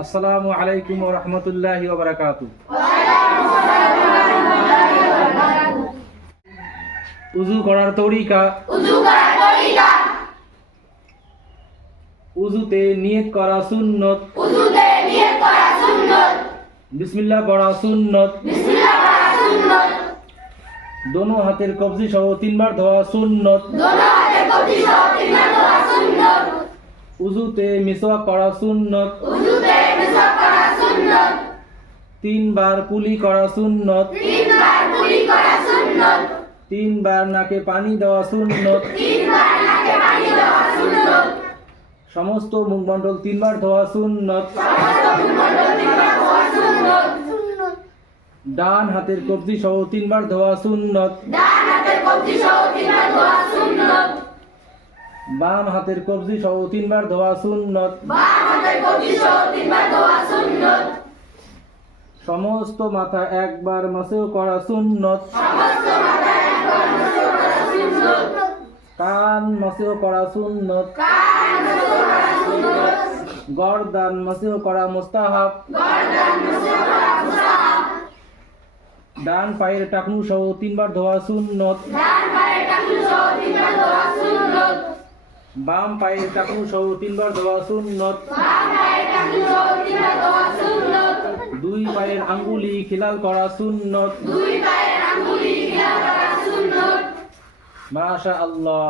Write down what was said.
আসসালামু আলাইকুম ওয়া রাহমাতুল্লাহি ওয়া বারাকাতুহু। উযু করার তরিকা। উযুতে নিয়ত করা সুন্নত। বিসমিল্লাহ পড়া সুন্নত। দোনো হাতের কবজি সহ 3 বার ধোয়া সুন্নত। উযুতে মিসওয়াক করা সুন্নত। 3 বার কুলি করা সুন্নত। 3 বার নাকে পানি দেওয়া সুন্নত। সমস্ত মুখমণ্ডল 3 বার ধোয়া সুন্নত। ডান হাতের কবজি সহ 3 বার ধোয়া সুন্নত। বাম হাতের কবজি সহ 3 বার ধোয়া সুন্নত। সমস্ত মাথা একবার মাসেও করা সুন্নত। কান মাসেও করা সুন্নত। গর্দান মাসেও করা মুস্তাহাব। ডান পায়ের টাকনু সহ 3 বার ধোয়া সুন্নত। বাম পায়ের টাকনু সহ 3 বার ধোয়া সুন্নত। 2 পায়ের আঙ্গুলি খিলাল করা সুন্নত। মাশাআল্লাহ।